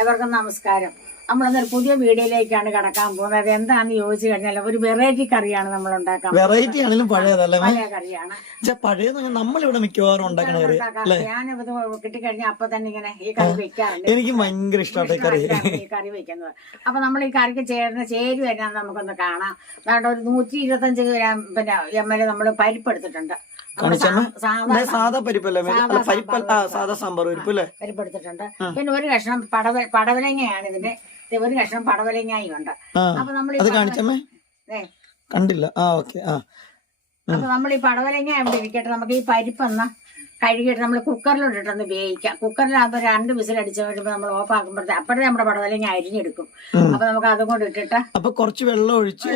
ഏവർക്കും നമസ്കാരം. നമ്മളൊന്നൊരു പുതിയ വീഡിയോയിലേക്കാണ് കടക്കാൻ പോകുന്നത്. എന്താണെന്ന് ചോദിച്ചു കഴിഞ്ഞാൽ ഒരു വെറൈറ്റി കറിയാണ് നമ്മൾ ഉണ്ടാക്കാൻ. വെറൈറ്റി ആണെങ്കിലും പഴയതല്ലേ? പഴയ കറിയാണ്. പഴയത് നമ്മളിവിടെ മിക്കവാറും ഉണ്ടാക്കണ കറി. ഞാനിത് കിട്ടിക്കഴിഞ്ഞാൽ അപ്പൊ തന്നെ ഇങ്ങനെ ഈ കറി വെക്കാറുണ്ട്. എനിക്ക് ഭയങ്കര ഇഷ്ടമാണ് ഈ കറി വെക്കുന്നത്. അപ്പൊ നമ്മൾ ഈ കറിക്ക് ചേരുന്ന ചേരുവ എന്നാന്ന് നമുക്കൊന്ന് കാണാം. അതുകൊണ്ട് ഒരു 125 ഗ്രാം ML നമ്മൾ പരിപ്പ് എടുത്തിട്ടുണ്ട്. സാധാ പരിപ്പല്ലേ? സാധാ സാമ്പാർ പരിപ്പ് അല്ലേ? പരിപ്പ് എടുത്തിട്ടുണ്ട്. പിന്നെ ഒരു കഷ്ണം പടവലങ്ങയാണ് ഇതിന്റെ. ഒരു കഷ്ണം പടവലങ്ങയും ഉണ്ട്. അപ്പൊ നമ്മൾ കണ്ടില്ല. അപ്പൊ നമ്മൾ ഈ പടവലങ്ങ എവിടെ ഇരിക്കട്ടെ, നമുക്ക് ഈ പരിപ്പെന്ന് കഴുകിയിട്ട് നമ്മൾ കുക്കറിലോട്ടിട്ടൊന്ന് വേവിക്കാം. കുക്കറിനകത്ത് 2 വിസിലടിച്ച് കഴിയുമ്പോൾ നമ്മൾ ഓഫ് ആക്കുമ്പോഴത്തെ അപ്പോഴേ നമ്മുടെ പടവലങ്ങ അരിഞ്ഞെടുക്കും. അപ്പൊ നമുക്ക് അതും കൂടെ ഇട്ടിട്ട് അപ്പൊ കുറച്ച് വെള്ളം ഒഴിച്ച്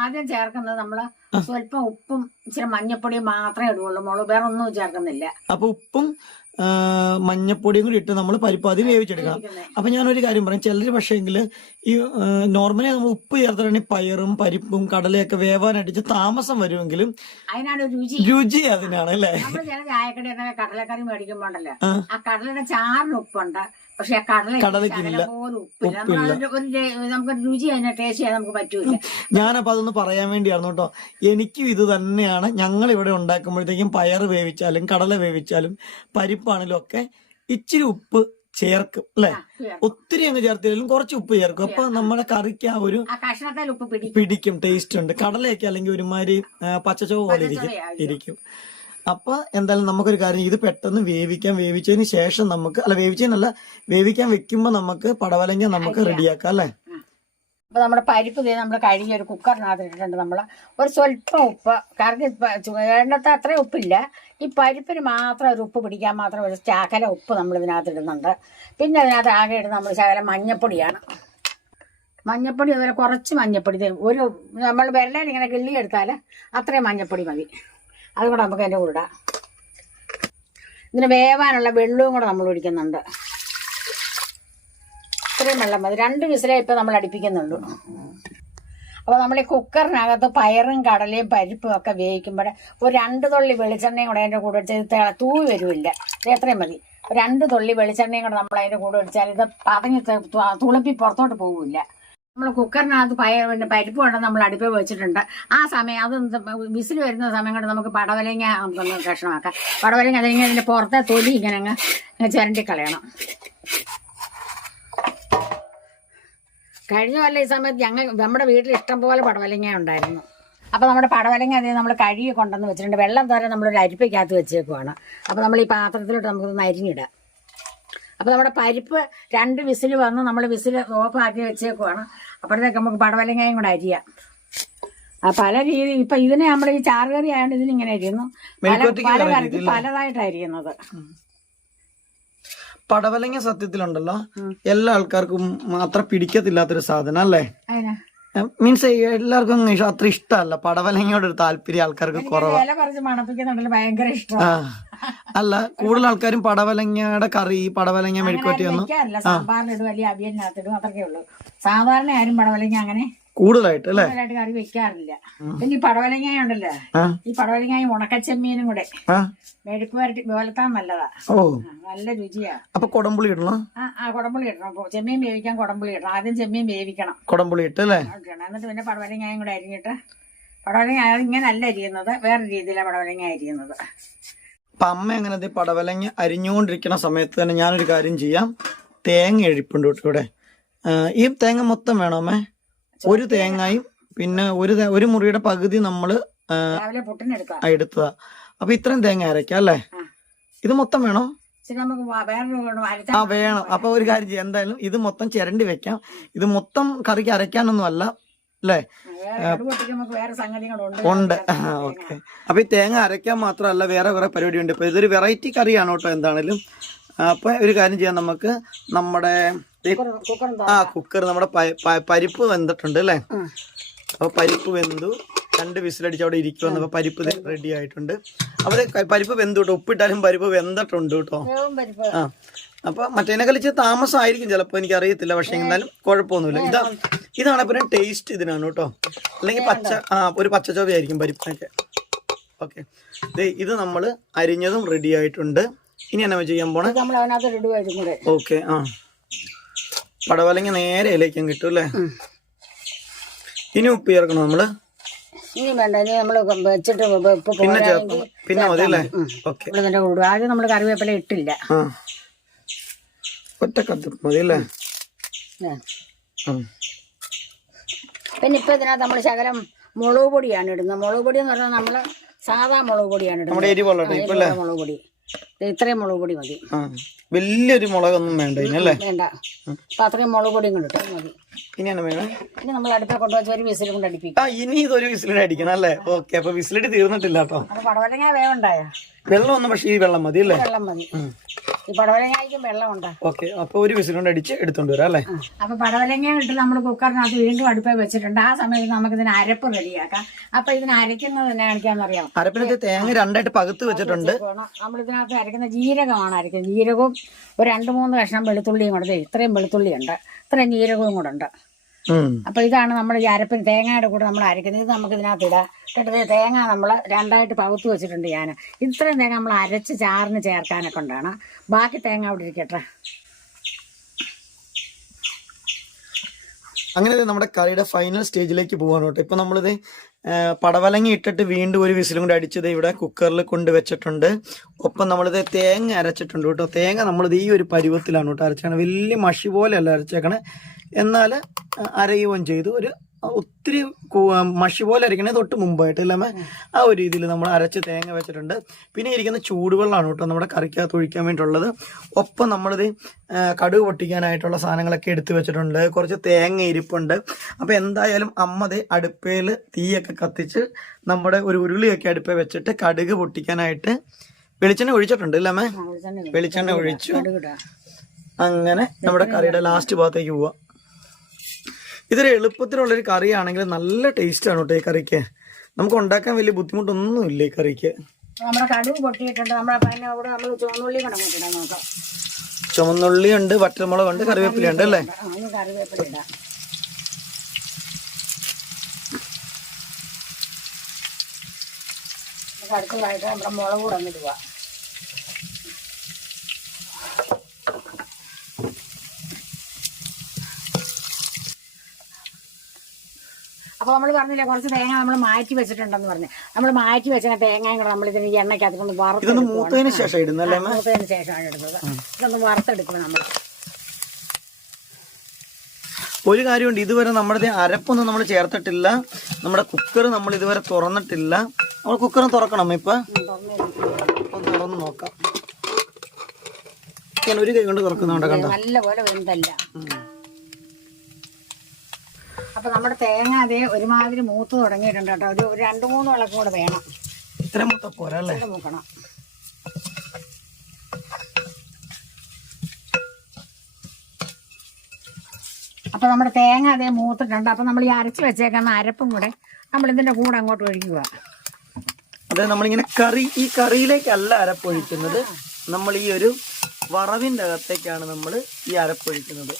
ആദ്യം ചേർക്കുന്നത് നമ്മള് സ്വല്പം ഉപ്പും ഇച്ചിരി മഞ്ഞപ്പൊടിയും മാത്രമേ ഇടുള്ളൂ. മുളക് വേറെ ഒന്നും ചേർക്കുന്നില്ല. അപ്പൊ ഉപ്പും മഞ്ഞപ്പൊടിയും കൂടി ഇട്ട് നമ്മൾ പരിപ്പ് ആദ്യം വേവിച്ചെടുക്കണം. അപ്പൊ ഞാനൊരു കാര്യം പറയാം. ചിലര് പക്ഷേങ്കില് ഈ നോർമലി നമ്മൾ ഉപ്പ് ചേർത്തിട്ടുണ്ടെങ്കിൽ പയറും പരിപ്പും കടലയൊക്കെ വേവാനടിച്ച് താമസം വരുമെങ്കിലും അതിനാണ് രുചി അതിനാണ് അല്ലേ? നമ്മൾ ചില ചായക്കടയിൽ കടലക്കറി മേടിക്കുമ്പോണ്ടല്ലോ, ആ കടലയുടെ ചാറിന് ഉപ്പുണ്ട്, പക്ഷെ ആ കടലക്കില്ല ഉപ്പില്ല. നമുക്ക് രുചി അതിനെ ടേസ്റ്റ് ചെയ്യാൻ നമുക്ക് പറ്റൂല. ഞാനപ്പോ അതൊന്ന് പറയാൻ വേണ്ടിയായിരുന്നു കേട്ടോ. എനിക്കും ഇത് തന്നെയാണ്. ഞങ്ങൾ ഇവിടെ ഉണ്ടാക്കുമ്പോഴത്തേക്കും പയറ് വേവിച്ചാലും കടല വേവിച്ചാലും പരിപ്പാണെങ്കിലും ഒക്കെ ഇച്ചിരി ഉപ്പ് ചേർക്കും അല്ലെ? ഒത്തിരി അങ്ങ് ചേർത്തില്ലെങ്കിലും കുറച്ച് ഉപ്പ് ചേർക്കും. അപ്പൊ നമ്മുടെ കറിക്ക് ആ ഒരു പിടിക്കും, ടേസ്റ്റ് ഉണ്ട്. കടലയൊക്കെ അല്ലെങ്കിൽ ഒരുമാതിരി പച്ചച്ചോവ് പോലെ ഇരിക്കും. അപ്പൊ എന്തായാലും നമുക്കൊരു കാര്യം, ഇത് പെട്ടെന്ന് വേവിച്ചതിന് ശേഷം നമുക്ക് വേവിക്കാൻ വെക്കുമ്പോ നമുക്ക് പടവലങ്ങ നമുക്ക് റെഡിയാക്കാം അല്ലെ? അപ്പൊ നമ്മുടെ പരിപ്പ് നമ്മൾ കഴുകി ഒരു കുക്കറിനകത്ത് ഇട്ടിട്ടുണ്ട്. നമ്മൾ ഒരു സ്വല്പം ഉപ്പ്, കറിക്ക് വേണ്ടത്തെ അത്രയും ഉപ്പില്ല, ഈ പരിപ്പിന് മാത്രം ഒരു ഉപ്പ് പിടിക്കാൻ മാത്രം ഒരു ശകല ഉപ്പ് നമ്മൾ ഇതിനകത്ത് ഇടുന്നുണ്ട്. പിന്നെ അതിനകത്ത് ആകെ ഇടുന്ന നമ്മൾ ശകലം മഞ്ഞപ്പൊടിയാണ്. മഞ്ഞപ്പൊടി അതുപോലെ കുറച്ച് മഞ്ഞപ്പൊടി, ഒരു നമ്മൾ വെള്ളയിൽ ഇങ്ങനെ കിള്ളി എടുത്താൽ അത്രയും മഞ്ഞപ്പൊടി മതി. അതുകൂടെ നമുക്ക് അതിൻ്റെ കൂടെ ഇടാം. ഇതിന് വേവാനുള്ള വെള്ളവും കൂടെ നമ്മൾ ഒഴിക്കുന്നുണ്ട്. ഇത്രയും വെള്ളം മതി. 2 വിസിലേ ഇപ്പം നമ്മൾ അടുപ്പിക്കുന്നുള്ളൂ. അപ്പോൾ നമ്മൾ ഈ കുക്കറിനകത്ത് പയറും കടലയും പരിപ്പും ഒക്കെ വേവിക്കുമ്പോൾ ഒരു 2 തുള്ളി വെളിച്ചെണ്ണയും കൂടെ അതിൻ്റെ കൂടെ ഒഴിച്ച് തൂവി വരുമില്ല. എത്രയും മതി. 2 തുള്ളി വെളിച്ചെണ്ണയും കൂടെ നമ്മൾ അതിൻ്റെ കൂടെ ഒഴിച്ചാൽ ഇത് പതഞ്ഞ് തുളുപ്പി പുറത്തോട്ട് പോകില്ല. നമ്മൾ കുക്കറിനകത്ത് പരിപ്പ് കൊണ്ട് നമ്മൾ അടുപ്പിൽ വെച്ചിട്ടുണ്ട്. ആ സമയം അത് വിസിൽ വരുന്ന സമയം കൊണ്ട് നമുക്ക് പടവലങ്ങ നമുക്കൊന്ന് കഷ്ണമാക്കാം. പടവലങ്ങ അതിങ്ങനെ അതിൻ്റെ പുറത്തെ തൊലി ഇങ്ങനെ അങ്ങ് ചിരണ്ടി കളയണം. കഴിഞ്ഞ കൊല്ലം ഈ സമയത്ത് നമ്മുടെ വീട്ടിൽ ഇഷ്ടം പോലെ പടവലങ്ങ ഉണ്ടായിരുന്നു. അപ്പോൾ നമ്മുടെ പടവലങ്ങ അത് നമ്മൾ കഴുകി കൊണ്ടുവന്ന് വെച്ചിട്ടുണ്ട്. വെള്ളം തോരെ നമ്മളൊരു അരിപ്പയ്ക്കകത്ത് വെച്ചേക്കുവാണ്. അപ്പോൾ നമ്മൾ ഈ പാത്രത്തിലോട്ട് നമുക്കൊന്ന് അരിഞ്ഞിടാം. അപ്പോൾ നമ്മുടെ പരിപ്പ് 2 വിസിൽ വന്ന് നമ്മൾ വിസിൽ ഓഫ് ആക്കി വെച്ചേക്കുവാണ്. അപ്പോഴത്തേക്ക് നമുക്ക് പടവലങ്ങയും കൂടെ അരിയാം. പല രീതി ഇപ്പം ഇതിനെ നമ്മൾ ഈ ചാറുകറി ആയതുകൊണ്ട് ഇതിനിങ്ങനെ അരിയുന്നു. പല കറിക്ക് പലതായിട്ട് അരിയുന്നത്. പടവലങ്ങ സത്യത്തിലുണ്ടല്ലോ എല്ലാ ആൾക്കാർക്കും അത്ര പിടിക്കത്തില്ലാത്തൊരു സാധനം അല്ലേ? മീൻസ് എല്ലാവർക്കും അത്ര ഇഷ്ടമല്ല. പടവലങ്ങയോട് ഒരു താല്പര്യം ആൾക്കാർക്ക് കുറവാണ്. ഭയങ്കര ഇഷ്ടം. അല്ല, കൂടുതൽ ആൾക്കാരും പടവലങ്ങയുടെ കറി, പടവലങ്ങ മെഴുക്കുവരട്ടിയൊന്നും സാമ്പാറിലിടും അല്ലെങ്കിൽ അവിയലിനകത്തിടും, അത്രക്കേ ഉള്ളൂ. സാധാരണ ആരും പടവലങ്ങ അങ്ങനെ കൂടുതലായിട്ട് അല്ലേ കറി വെക്കാറില്ല. പിന്നെ ഈ പടവലങ്ങ ഉണ്ടല്ലോ, ഈ പടവലങ്ങയും ഉണക്കച്ചെമ്മീനും കൂടെ മെഴുക്ക് വരട്ടി പോലത്താൻ നല്ലതാ. നല്ല രുചിയാ. അപ്പൊ കൊടംപുളി ഇടണം. കൊടംപുളി ഇടണം. ചെമ്മീൻ വേവിക്കാൻ കൊടംപുളി ഇടണം. ആദ്യം ചെമ്മീൻ വേവിക്കണം, കൊടംപുളി ഇട്ട് അല്ലേ? എന്നിട്ട് പിന്നെ പടവലങ്ങയും കൂടെ അരിഞ്ഞിട്ട്, പടവലങ്ങ ഇങ്ങനല്ല അരിയുന്നത്, വേറെ രീതിയിലാണ് പടവലങ്ങ അരിയുന്നത്. അപ്പൊ അമ്മ എങ്ങനെ പടവലങ്ങ അരിഞ്ഞുകൊണ്ടിരിക്കുന്ന സമയത്ത് തന്നെ ഞാനൊരു കാര്യം ചെയ്യാം. തേങ്ങ എഴിപ്പുണ്ട് ഇവിടെ. ഈ തേങ്ങ മൊത്തം വേണോ അമ്മേ? ഒരു തേങ്ങയും പിന്നെ ഒരു മുറിയുടെ പകുതി നമ്മള് എടുത്തതാ. അപ്പൊ ഇത്രയും തേങ്ങ അരക്കാം അല്ലേ? ഇത് മൊത്തം വേണോ? വേണം. അപ്പൊ ഒരു കാര്യം ചെയ്യാം, എന്തായാലും ഇത് മൊത്തം ചിരണ്ടി വെക്കാം. ഇത് മൊത്തം കറിക്ക് അരയ്ക്കാനൊന്നും അല്ല അല്ലേ? ഉണ്ട്. ഓക്കെ. അപ്പൊ ഈ തേങ്ങ അരയ്ക്കാൻ മാത്രമല്ല, വേറെ കുറെ പരിപാടി ഉണ്ട്. ഇപ്പൊ ഇതൊരു വെറൈറ്റി കറിയാണ് കേട്ടോ എന്താണേലും. അപ്പൊ ഒരു കാര്യം ചെയ്യാം, നമുക്ക് നമ്മുടെ കുക്കർ നമ്മുടെ പരിപ്പ് വെന്തിട്ടുണ്ട് അല്ലേ? അപ്പൊ പരിപ്പ് വെന്തു, 2 വിസിലടിച്ച് അവിടെ ഇരിക്കുവന്നു. അപ്പൊ പരിപ്പ് റെഡി ആയിട്ടുണ്ട്. അപ്പൊ പരിപ്പ് വെന്തു കേട്ടോ. ഉപ്പിട്ടാലും പരിപ്പ് വെന്തിട്ടുണ്ട് കേട്ടോ. അപ്പൊ മറ്റേനെ കളിച്ച് താമസമായിരിക്കും ചിലപ്പോ, എനിക്ക് അറിയത്തില്ല. പക്ഷെ എന്നാലും കുഴപ്പമൊന്നുമില്ല. ഇതാണ് പിന്നെ ടേസ്റ്റ് ഇതിനാണ് കേട്ടോ. അല്ലെങ്കിൽ ഒരു പച്ചച്ചോവയായിരിക്കും പരിപ്പിനൊക്കെ. ഓക്കെ. ഇത് നമ്മൾ അരിഞ്ഞതും റെഡി ആയിട്ടുണ്ട്. ഇനി എന്നാ ചെയ്യാൻ പോണേ? നമ്മൾ അതിനകത്ത് ഇടുവായിരുന്നു കൂടെ. ഓക്കെ. ആ, പടവലങ്ങ നേരെ ഇലേക്കും കിട്ടും അല്ലേ? ഇനി ഉപ്പ് ചേർക്കണം നമ്മള്? ഇനി വേണ്ട, ഇനി നമ്മള് വെച്ചിട്ട് പിന്നെ ചേർക്കണം, പിന്നെ മതി അല്ലേ? ഓക്കെ. ഇതിന്റെ കൂടെ ആദ്യം നമ്മള് കറിവേപ്പില ഇട്ടില്ല. ഒറ്റ കത്ത് മതി അല്ലേ? പിന്നെ ഇപ്പൊ ഇതിനകത്ത് നമ്മള് ശകലം മുളക് പൊടിയാണ് ഇടുന്നത്. മുളക് പൊടി എന്ന് പറഞ്ഞാൽ നമ്മള് സാധാ മുളക് പൊടിയാണ് ഇടുന്നത്. മുളക് പൊടി ഇത്രയും മുളക് പൊടി മതി. വലിയൊരു മുളകൊന്നും വേണ്ട അല്ലേ? വേണ്ട. അപ്പൊ അത്രയും മുളക് പൊടിയും കൊണ്ടിട്ട് മതി. ഇനി നമ്മൾ അടുത്ത കൊണ്ടുവച്ച് ഒരു വിസിൽ കൊണ്ട് അടിപ്പിക്കും. ഇനി ഇതൊരു വിസിലിട്ട് അടിക്കണം അല്ലേ? ഓക്കെ. അപ്പൊ വിസിലിട്ട് തീർന്നിട്ടില്ല കേട്ടോ. അപ്പൊ പടവലങ്ങ വേവുണ്ടായ വെള്ളം ഒന്നും, പക്ഷേ ഈ വെള്ളം മതി അല്ലേ? വെള്ളം മതി. ഈ പടവലങ്ങയ്ക്കും വെള്ളം ഉണ്ടാ. ഓക്കെ. അപ്പൊ ഒരു വിസിൽ കൊണ്ട് അടിച്ച് എടുത്തോണ്ട് വരാം അല്ലേ? അപ്പൊ പടവലങ്ങ ഇട്ട് നമ്മൾ കുക്കറിനകത്ത് വീണ്ടും അടുപ്പേ വെച്ചിട്ടുണ്ട്. ആ സമയത്ത് നമുക്ക് ഇതിന് അരപ്പ് റെഡിയാക്കാം. അപ്പൊ ഇതിന് അരയ്ക്കുന്നത് തന്നെ കാണിക്കാന്നറിയാം. അരപ്പിനകത്ത് തേങ്ങ രണ്ടായിട്ട് പകുത്ത് വെച്ചിട്ടുണ്ട്. നമ്മൾ ഇതിനകത്ത് അരയ്ക്കുന്ന ജീരകമാണ് അരയ്ക്കുന്നത്. ജീരകവും ഒരു 2-3 കഷ്ണം വെളുത്തുള്ളിയും കൂടെ, ഇത്രയും വെളുത്തുള്ളി ഉണ്ട്, ഇത്രയും ജീരകവും കൂടെ ഉണ്ട്. അപ്പൊ ഇതാണ് നമ്മൾ ഈ അരപ്പിന് തേങ്ങയുടെ കൂടെ നമ്മൾ അരയ്ക്കുന്നത്. ഇത് നമുക്ക് ഇതിനകത്ത് ഇടാം. എന്നിട്ട് തേങ്ങ നമ്മൾ രണ്ടായിട്ട് പകുത്ത് വെച്ചിട്ടുണ്ട്. ഞാൻ ഇത്രയും തേങ്ങ നമ്മൾ അരച്ച് ചാറിന് ചേർക്കാനൊക്കെ ഉണ്ടാണ്. ബാക്കി തേങ്ങ അവിടെ ഇരിക്കട്ടെ. അങ്ങനെ നമ്മുടെ കറിയുടെ ഫൈനൽ സ്റ്റേജിലേക്ക് പോകാൻ കേട്ടോ. ഇപ്പൊ നമ്മളിത് പടവലങ്ങി ഇട്ടിട്ട് വീണ്ടും ഒരു വിസിലും കൂടി അടിച്ചത് ഇവിടെ കുക്കറിൽ കൊണ്ട് വെച്ചിട്ടുണ്ട്. ഒപ്പം നമ്മളിത് തേങ്ങ അരച്ചിട്ടുണ്ട് കേട്ടോ. തേങ്ങ നമ്മളിത് ഈ ഒരു പരുവത്തിലാണ് കേട്ടോ അരച്ചേക്കണേ. വലിയ മഷി പോലെയല്ല അരച്ചേക്കണേ, എന്നാൽ അരയുകയും ചെയ്തു. ഒരു ഒത്തിരി മഷി പോലെ അരക്കണേ തൊട്ട് മുമ്പായിട്ട് അല്ലേ? ആ ഒരു രീതിയിൽ നമ്മൾ അരച്ച് തേങ്ങ വെച്ചിട്ടുണ്ട്. പിന്നെ ഇരിക്കുന്ന ചൂടുവെള്ളമാണ് കേട്ടോ നമ്മുടെ കറിക്കകത്ത് ഒഴിക്കാൻ വേണ്ടിയിട്ടുള്ളത്. ഒപ്പം നമ്മളിത് കടുക് പൊട്ടിക്കാനായിട്ടുള്ള സാധനങ്ങളൊക്കെ എടുത്തു വെച്ചിട്ടുണ്ട്. കുറച്ച് തേങ്ങ ഇരിപ്പുണ്ട്. അപ്പൊ എന്തായാലും അമ്മത് അടുപ്പയിൽ തീയൊക്കെ കത്തിച്ച് നമ്മുടെ ഒരു ഉരുളിയൊക്കെ അടുപ്പേ വെച്ചിട്ട് കടുക് പൊട്ടിക്കാനായിട്ട് വെളിച്ചെണ്ണ ഒഴിച്ചിട്ടുണ്ട് അല്ലേ? വെളിച്ചെണ്ണ ഒഴിച്ചു. അങ്ങനെ നമ്മുടെ കറിയുടെ ലാസ്റ്റ് ഭാഗത്തേക്ക് പോവാം. ഇതൊരു എളുപ്പത്തിലുള്ളൊരു കറിയാണെങ്കിൽ നല്ല ടേസ്റ്റ് ആണ് കേട്ടോ ഈ കറിക്ക്. നമുക്ക് ഉണ്ടാക്കാൻ വലിയ ബുദ്ധിമുട്ടൊന്നും ഇല്ല ഈ കറിക്ക്. നമ്മുടെ കടുക് പൊട്ടിയിട്ടുണ്ട്. നമ്മൾ ചുവന്നുള്ളി കണക്കിടാൻ നോക്കാം. ചുവന്നുള്ളി ഉണ്ട്, വറ്റൽമുളക് ഉണ്ട്, കറിവേപ്പില ഉണ്ട് അല്ലേ? കറിവേപ്പില ഇടാം. അടുത്തതായിട്ട് നമ്മുടെ മുളക് കൂടെ ഇടുക. അപ്പോൾ നമ്മൾ പറഞ്ഞില്ലേ കുറച്ച് തേങ്ങ നമ്മൾ മാറ്റി വെച്ചിട്ടുണ്ടെന്ന് പറഞ്ഞു. നമ്മൾ മാറ്റി വെച്ച തേങ്ങയും കൂടെ നമ്മൾ ഇതിന് എണ്ണയ്ക്കകത്ത് കൊണ്ട് വറുത്ത് മൂത്തതിന് ശേഷം ഇടുന്നല്ലേ? മൂത്തതിന് ശേഷമാണ് ഇടുന്നത്. ഇതൊന്ന് വറുത്തെടുക്കണം നമ്മൾ. ഒരു കാര്യമുണ്ട്, ഇതുവരെ നമ്മുടെ അരപ്പൊന്നും നമ്മൾ ചേർത്തിട്ടില്ല. നമ്മുടെ കുക്കർ നമ്മൾ ഇതുവരെ തുറന്നിട്ടില്ല. നമ്മൾ കുക്കർ തുറക്കണം. ഇപ്പൊ തുറന്ന് നോക്കാം. ഒരു കൈ കൊണ്ട് തുറക്കുന്നുണ്ട് കണ്ടോ? നല്ലപോലെ വെന്തല്ല. അപ്പൊ നമ്മുടെ തേങ്ങ അതേ ഒരുമാതിരി മൂത്ത് തുടങ്ങിയിട്ടുണ്ട് കേട്ടോ. ഒരു 2-3 വിളക്കും കൂടെ വേണം. ഇത്ര മൂത്ത പോരല്ലേ? മൂക്കണം. അപ്പൊ നമ്മുടെ തേങ്ങ അതേ മൂത്തിട്ടുണ്ട്. അപ്പൊ നമ്മൾ ഈ അരച്ച് വെച്ചേക്കുന്ന അരപ്പും കൂടെ നമ്മൾ ഇതിന്റെ കൂടെ അങ്ങോട്ട് ഒഴിക്കുക. അതെ, നമ്മളിങ്ങനെ ഈ കറിയിലേക്കല്ല അരപ്പൊഴിക്കുന്നത്. നമ്മൾ ഈ ഒരു വറവിന്റെ അകത്തേക്കാണ് നമ്മൾ ഈ അരപ്പൊഴിക്കുന്നത്.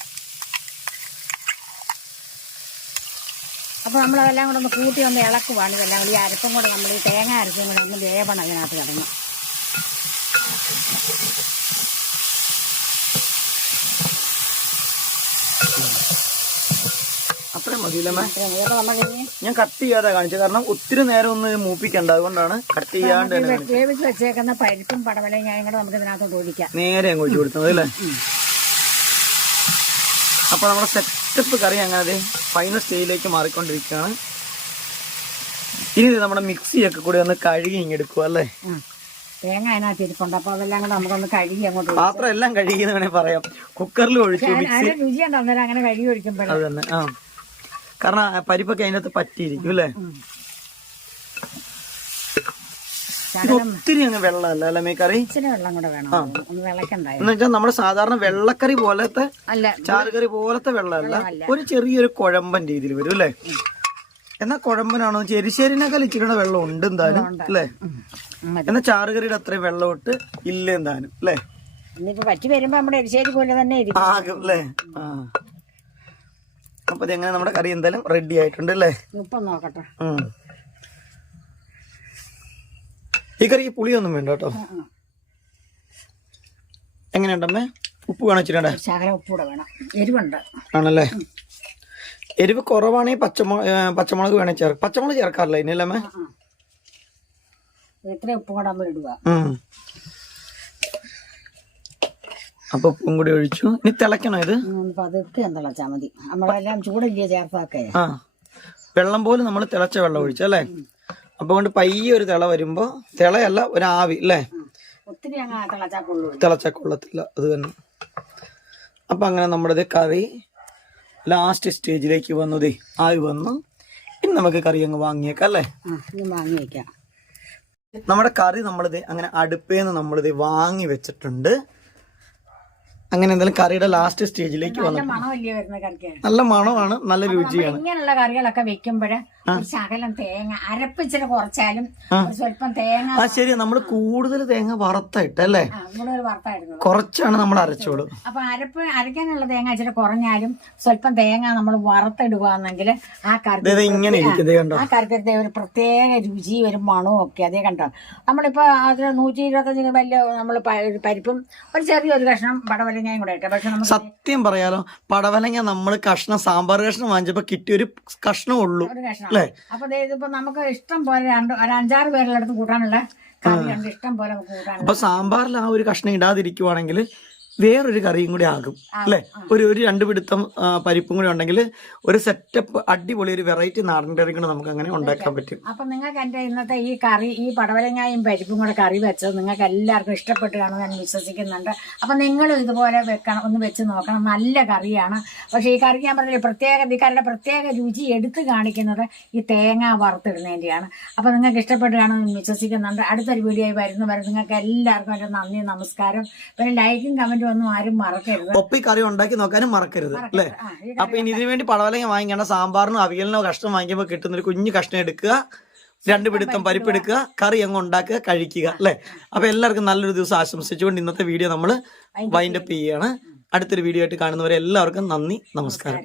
അപ്പോൾ നമ്മളതെല്ലാം കൂടെ ഒന്ന് കൂട്ടി ഒന്ന് ഇളക്കുവാണ്. ഇതെല്ലാം കൂടി ഈ അരപ്പും കൂടെ നമ്മൾ ഈ തേങ്ങ അരച്ചും കൂടെ ഒന്ന് വേവണം അതിനകത്ത് കിടന്ന്. അത്രയും മതിയില്ലേ? ഞാൻ കട്ട് ചെയ്യാതെ കാണിച്ചത്, കാരണം ഒത്തിരി നേരം ഒന്ന് മൂപ്പിക്കണ്ട, അതുകൊണ്ടാണ് കട്ട് ചെയ്യാണ്ട്. വേവിച്ച് വെച്ചേക്കുന്ന പരിപ്പും പടവലങ്ങയും കൂടെ നമുക്ക് ഇതിനകത്തോട്ട് ഒഴിക്കാം. നേരെ അങ്ങ് ഒഴിച്ചു കൊടുത്തത് അല്ലേ? അപ്പൊ നമ്മുടെ സെറ്റപ്പ് കറി അങ്ങനെ ഫൈനൽ സ്റ്റേജിലേക്ക് മാറിക്കൊണ്ടിരിക്കുകയാണ്. ഇനി നമ്മുടെ മിക്സിയൊക്കെ കൂടി ഒന്ന് കഴുകി ഇങ്ങെടുക്കുക അല്ലേ? തേങ്ങ അതിനകത്ത് ഇരിപ്പുണ്ട്. അപ്പൊ അതെല്ലാം കൂടെ നമുക്കൊന്ന് കഴുകി അങ്ങോട്ട്. പാത്രം എല്ലാം കഴുകിയെന്ന് വേണേ പറയാം. കുക്കറിൽ ഒഴിച്ചു രുചിയുണ്ട് അന്നേരം അങ്ങനെ കഴുകി ഒഴിക്കുമ്പോൾ. അത് തന്നെ. കാരണം പരിപ്പൊക്കെ അതിനകത്ത് പറ്റിയിരിക്കും അല്ലേ? ഒത്തിരി അങ്ങ് വെള്ളമല്ല അല്ലേ മീ കറി? ഇച്ചിരി വെള്ളം കൂടെ വേണം, ഒന്ന് വിളക്കണ്ടായി. എന്ന് വെച്ചാൽ നമ്മുടെ സാധാരണ വെള്ളക്കറി പോലത്തെ ചാറുകറി പോലത്തെ വെള്ളമല്ല, ഒരു ചെറിയൊരു കുഴമ്പൻ രീതിയിൽ വരും അല്ലേ? എന്നാ കുഴമ്പനാണോ? എരിശ്ശേരിനേക്കാൾ ഇച്ചിരിയുടെ വെള്ളം ഉണ്ട് എന്തായാലും അല്ലേ? എന്നാ ചാറുകറിയുടെ അത്രയും വെള്ളം ഇട്ട് ഇല്ല എന്തായാലും അല്ലേ? ഇനിയിപ്പോ പറ്റി വരുമ്പോ നമ്മുടെ എരിശ്ശേരി പോലെ തന്നെ ആകും അല്ലേ? അപ്പൊ ഇതെങ്ങനെ നമ്മുടെ കറി എന്തായാലും റെഡി ആയിട്ടുണ്ട് അല്ലേ? ഉപ്പം നോക്കട്ടെ. ഈ കറിക്ക് പുളിയൊന്നും വേണ്ട കേട്ടോ. എങ്ങനെയുണ്ടമ്മേ? ഉപ്പ് വേണം ഇച്ചിരി? ശകലം ഉപ്പൂടെ വേണം, എരിവുണ്ട്. ആണല്ലേ? എരിവ് കുറവാണെങ്കിൽ പച്ചമുളക് വേണേ ചേർക്കാം. പച്ചമുളക് ചേർക്കാറില്ല ഇനിയല്ലേ? ഇത്ര ഉപ്പും കൂടെ നമ്മൾ ഇടുക. അപ്പൊ ഉപ്പും കൂടി ഒഴിച്ചു. ഇനി തിളക്കണോ ഇത്? പതുക്കെ തിളച്ചാ മതി. നമ്മളെല്ലാം ചൂടില്ലേ ചേർത്താക്കേ. വെള്ളം പോലും നമ്മൾ തിളച്ച വെള്ളം ഒഴിച്ചല്ലേ? അപ്പൊ കൊണ്ട് പയ്യെ ഒരു തിള വരുമ്പോ, തിളയല്ല ഒരു ആവി അല്ലേ? ഒത്തിരി തിളച്ചാ കൊള്ളത്തില്ല, അത് തന്നെ. അപ്പൊ അങ്ങനെ നമ്മുടെ കറി ലാസ്റ്റ് സ്റ്റേജിലേക്ക് വന്നതേ ആയി വന്നു. ഇനി നമുക്ക് കറി അങ്ങ് വാങ്ങിയേക്കാം അല്ലേ? വാങ്ങി വെക്കാം. നമ്മുടെ കറി നമ്മളിത് അങ്ങനെ അടുപ്പേന്ന് നമ്മളിത് വാങ്ങി വെച്ചിട്ടുണ്ട്. അങ്ങനെ എന്തായാലും കറിയുടെ ലാസ്റ്റ് സ്റ്റേജിലേക്ക് വന്നു. നല്ല മണമാണ്, നല്ല രുചിയാണ്. ഇങ്ങനെയുള്ള കറികളൊക്കെ വെക്കുമ്പോഴ് ശകലം തേങ്ങ അരപ്പിച്ചിട്ട് കുറച്ചാലും സ്വല്പം തേങ്ങ. ശരി, നമ്മൾ കൂടുതൽ തേങ്ങ വറുത്തായിട്ടല്ലേ? കുറച്ചാണ് നമ്മൾ അരച്ചോളൂ. അപ്പൊ അരയ്ക്കാനുള്ള തേങ്ങ ഇച്ചിരി കുറഞ്ഞാലും സ്വല്പം തേങ്ങ നമ്മൾ വറുത്തിടുകയാണെങ്കിൽ ആ കറി ഇങ്ങനെ ആ കറിക്കത്തെ ഒരു പ്രത്യേക രുചി, ഒരു മണവും ഒക്കെ അതേ കണ്ടോ. നമ്മളിപ്പോ അതിന് 125 വലിയ നമ്മള് പരിപ്പും ഒരു ചെറിയൊരു കഷ്ണം പടവലങ്ങയും കൂടെ ഇട്ടു. പക്ഷെ നമുക്ക് സത്യം പറയാലോ, പടവലങ്ങ നമ്മള് കഷ്ണം സാമ്പാർ കഷ്ണം വാങ്ങിച്ചപ്പോ കിട്ടിയ ഒരു കഷ്ണം ഉള്ളൂ. അപ്പൊ ഇതിപ്പോ നമുക്ക് ഇഷ്ടം പോലെ ഒരു 5-6 പേരുടെ അടുത്ത് കൂട്ടാനുള്ള കറിയുണ്ട്, ഇഷ്ടം പോലെ കൂട്ടാനുള്ള. അപ്പൊ സാമ്പാറിൽ ആ ഒരു കഷ്ണം ഇടാതിരിക്കുവാണെങ്കിൽ വേറൊരു കറിയും കൂടി ആകും അല്ലെ? ഒരു 2 പിടുത്തം പരിപ്പും കൂടി ഉണ്ടെങ്കിൽ ഒരു സെറ്റപ്പ് അടിപൊളി ഒരു വെറൈറ്റി നാടൻ കറി കൂടെ നമുക്ക് അങ്ങനെ ഉണ്ടാക്കാൻ പറ്റും. അപ്പൊ നിങ്ങൾക്ക് എന്റെ ഇന്നത്തെ ഈ കറി, ഈ പടവലങ്ങായും പരിപ്പും കൂടെ കറി വെച്ചത് നിങ്ങൾക്ക് എല്ലാവർക്കും ഇഷ്ടപ്പെട്ട് കാണുമെന്ന് ഞാൻ വിശ്വസിക്കുന്നുണ്ട്. അപ്പൊ നിങ്ങളും ഇതുപോലെ വെക്കണം, ഒന്ന് വെച്ച് നോക്കണം. നല്ല കറിയാണ്. പക്ഷെ ഈ കറി ഞാൻ പറഞ്ഞില്ല, ഈ കറിയുടെ പ്രത്യേക രുചി എടുത്തു കാണിക്കുന്നത് ഈ തേങ്ങ വറുത്തിടുന്നതിന്റെയാണ്. അപ്പൊ നിങ്ങൾക്ക് ഇഷ്ടപ്പെട്ട് കാണുമെന്ന് വിശ്വസിക്കുന്നുണ്ട്. അടുത്തൊരു വീഡിയോ വരുന്നവരെ നിങ്ങൾക്ക് എല്ലാവർക്കും എൻ്റെ നന്ദി, നമസ്കാരം. പിന്നെ ലൈക്കും കമന്റും ഒന്നും ആരും മറക്കരുത്. ഒപ്പി കറി ഉണ്ടാക്കി നോക്കാനും മറക്കരുത് അല്ലേ? അപ്പൊ ഇനി ഇതിനു വേണ്ടി പടവലങ്ങ വാങ്ങിക്കേണ്ട, സാമ്പാറിനോ അവിയലിനോ കഷ്ണം വാങ്ങിക്കുമ്പോൾ കിട്ടുന്ന ഒരു കുഞ്ഞു കഷ്ണം എടുക്കുക, 2 പിടുത്തം പരിപ്പ് എടുക്കുക, കറി അങ്ങ് ഉണ്ടാക്കുക, കഴിക്കുക അല്ലെ? അപ്പൊ എല്ലാവർക്കും നല്ലൊരു ദിവസം ആശംസിച്ചുകൊണ്ട് ഇന്നത്തെ വീഡിയോ നമ്മൾ വൈൻഡപ്പ് ചെയ്യുകയാണ്. അടുത്തൊരു വീഡിയോ ആയിട്ട് കാണുന്നവരെ എല്ലാവർക്കും നന്ദി, നമസ്കാരം.